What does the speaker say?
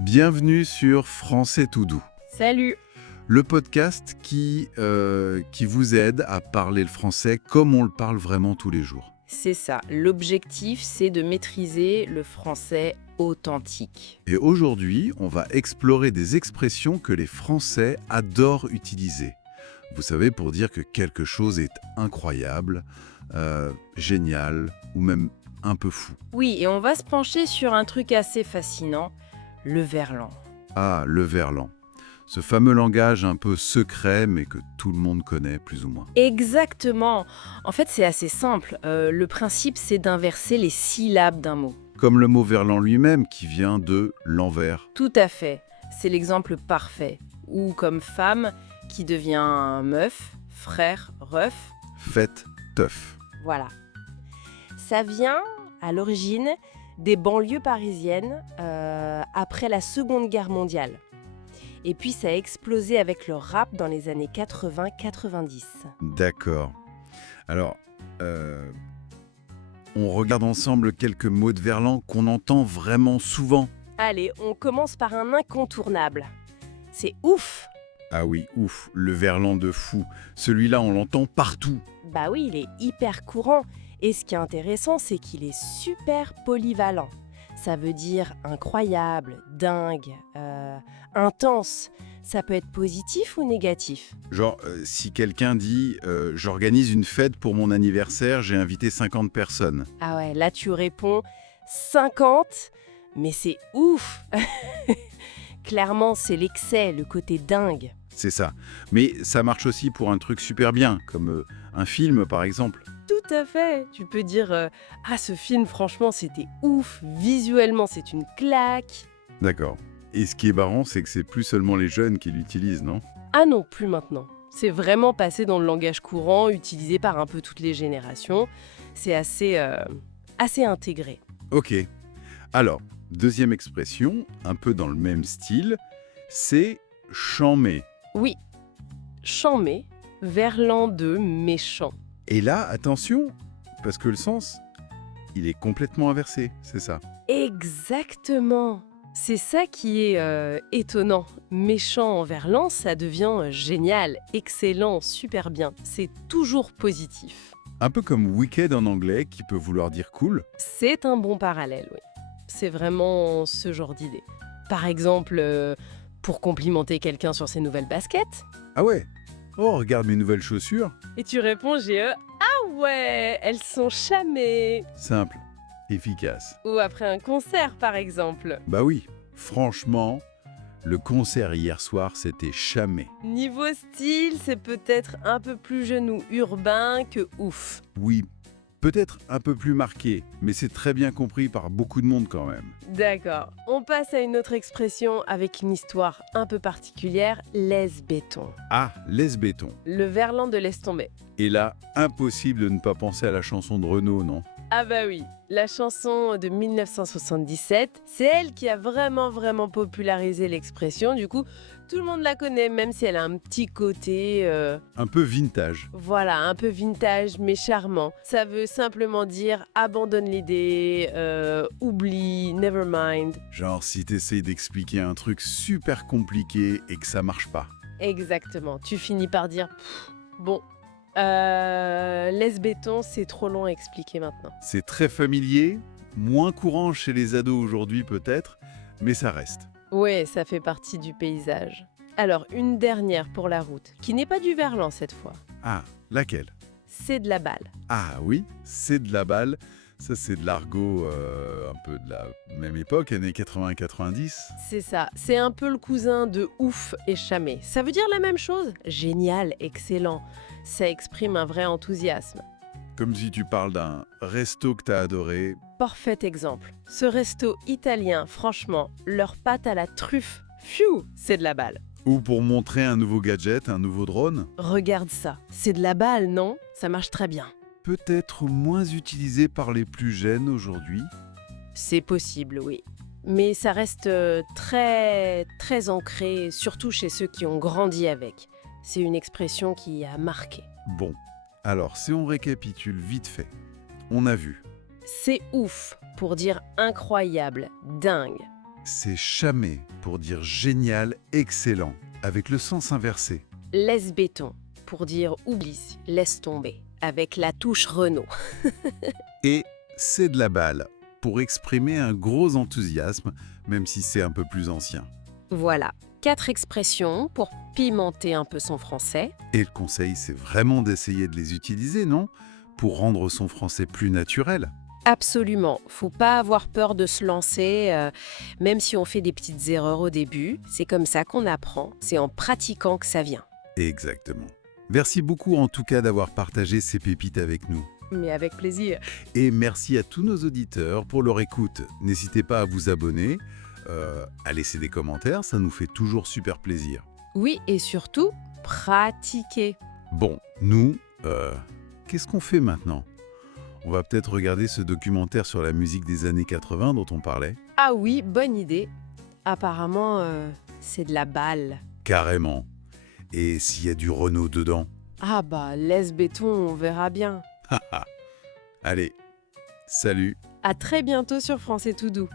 Bienvenue sur Français tout doux, Salut! le podcast qui vous aide à parler le français comme on le parle vraiment tous les jours. C'est ça, l'objectif c'est de maîtriser le français authentique. Et aujourd'hui, on va explorer des expressions que les Français adorent utiliser. Vous savez, pour dire que quelque chose est incroyable, génial ou même un peu fou. Oui, et on va se pencher sur un truc assez fascinant, le verlan. Ah, le verlan. Ce fameux langage un peu secret mais que tout le monde connaît plus ou moins. Exactement! En fait, c'est assez simple. Le principe c'est d'inverser les syllabes d'un mot. Comme le mot verlan lui-même qui vient de l'envers. Tout à fait. C'est l'exemple parfait. Ou comme femme qui devient meuf, frère, ref. Faites teuf. Voilà. Ça vient, à l'origine, des banlieues parisiennes après la Seconde Guerre mondiale. Et puis ça a explosé avec le rap dans les années 80-90. D'accord. Alors, on regarde ensemble quelques mots de verlan qu'on entend vraiment souvent. Allez, on commence par un incontournable. C'est ouf! Ah oui, ouf, le verlan de fou. Celui-là, on l'entend partout. Bah oui, il est hyper courant. Et ce qui est intéressant, c'est qu'il est super polyvalent. Ça veut dire incroyable, dingue, intense. Ça peut être positif ou négatif. Genre, si quelqu'un dit « j'organise une fête pour mon anniversaire, j'ai invité 50 personnes Ah ouais, là tu réponds 50, mais c'est ouf. Clairement, c'est l'excès, le côté dingue. ». C'est ça. Mais ça marche aussi pour un truc super bien, comme un film par exemple. Tout à fait. Tu peux dire ah, ce film, franchement, c'était ouf. Visuellement, c'est une claque. D'accord. Et ce qui est marrant, c'est que c'est plus seulement les jeunes qui l'utilisent, non ? Ah non, plus maintenant. C'est vraiment passé dans le langage courant, utilisé par un peu toutes les générations. C'est assez intégré. Ok. Alors, deuxième expression, un peu dans le même style, c'est « chammer Oui, chamé, verlan de méchant. ». Et là, attention, parce que le sens, il est complètement inversé, c'est ça. Exactement. C'est ça qui est étonnant. Méchant en verlan, ça devient génial, excellent, super bien. C'est toujours positif. Un peu comme wicked en anglais, qui peut vouloir dire cool. C'est un bon parallèle, oui. C'est vraiment ce genre d'idée. Par exemple, pour complimenter quelqu'un sur ses nouvelles baskets. Ah ouais. Oh, regarde mes nouvelles chaussures. Et tu réponds GE, ah ouais, elles sont chamées. Simple, efficace. Ou après un concert, par exemple. Bah oui, franchement, le concert hier soir, c'était chamé. Niveau style, c'est peut-être un peu plus jeune ou urbain que ouf. Oui, peut-être un peu plus marqué, mais c'est très bien compris par beaucoup de monde quand même. D'accord. On passe à une autre expression avec une histoire un peu particulière, laisse-béton. Ah, laisse-béton. Le verlan de laisse tomber. Et là, impossible de ne pas penser à la chanson de Renaud, non ? Ah bah oui, la chanson de 1977, c'est elle qui a vraiment popularisé l'expression. Du coup, tout le monde la connaît, même si elle a un petit côté... Un peu vintage. Voilà, un peu vintage, mais charmant. Ça veut simplement dire abandonne l'idée, oublie, never mind. Genre si t'essayes d'expliquer un truc super compliqué et que ça marche pas. Exactement. Tu finis par dire bon, laisse béton, c'est trop long à expliquer maintenant. C'est très familier, moins courant chez les ados aujourd'hui peut-être, mais ça reste. Ouais, ça fait partie du paysage. Alors, une dernière pour la route, qui n'est pas du verlan cette fois. Ah, laquelle ? C'est de la balle. Ah oui, c'est de la balle. Ça, c'est de l'argot un peu de la même époque, années 80-90. C'est ça, c'est un peu le cousin de ouf et chamé. Ça veut dire la même chose ? Génial, excellent. Ça exprime un vrai enthousiasme. Comme si tu parles d'un resto que t'as adoré. Parfait exemple. Ce resto italien, franchement, leurs pâtes à la truffe, pfiou, c'est de la balle. Ou pour montrer un nouveau gadget, un nouveau drone. Regarde ça, c'est de la balle, non ? Ça marche très bien. Peut-être moins utilisé par les plus jeunes aujourd'hui. C'est possible, oui. Mais ça reste très ancré, surtout chez ceux qui ont grandi avec. C'est une expression qui a marqué. Bon, Alors, si on récapitule vite fait, on a vu, C'est ouf pour dire incroyable, dingue. c'est chamé pour dire génial, excellent, avec le sens inversé. Laisse béton pour dire oublie, laisse tomber, avec la touche Renault. Et c'est de la balle pour exprimer un gros enthousiasme, même si c'est un peu plus ancien. Voilà, 4 expressions pour pimenter un peu son français. Et le conseil, c'est vraiment d'essayer de les utiliser, non? Pour rendre son français plus naturel. Absolument, faut pas avoir peur de se lancer, même si on fait des petites erreurs au début. C'est comme ça qu'on apprend, c'est en pratiquant que ça vient. Exactement. Merci beaucoup en tout cas d'avoir partagé ces pépites avec nous. Mais avec plaisir. Et merci à tous nos auditeurs pour leur écoute. N'hésitez pas à vous abonner, à laisser des commentaires, ça nous fait toujours super plaisir. Oui, et surtout, pratiquer. Bon, nous, qu'est-ce qu'on fait maintenant? On va peut-être regarder ce documentaire sur la musique des années 80 dont on parlait. Ah oui, bonne idée. Apparemment, c'est de la balle. Carrément. Et s'il y a du Renault dedans? Ah bah, laisse béton, on verra bien. Allez, salut! À très bientôt sur Français Tout Doux.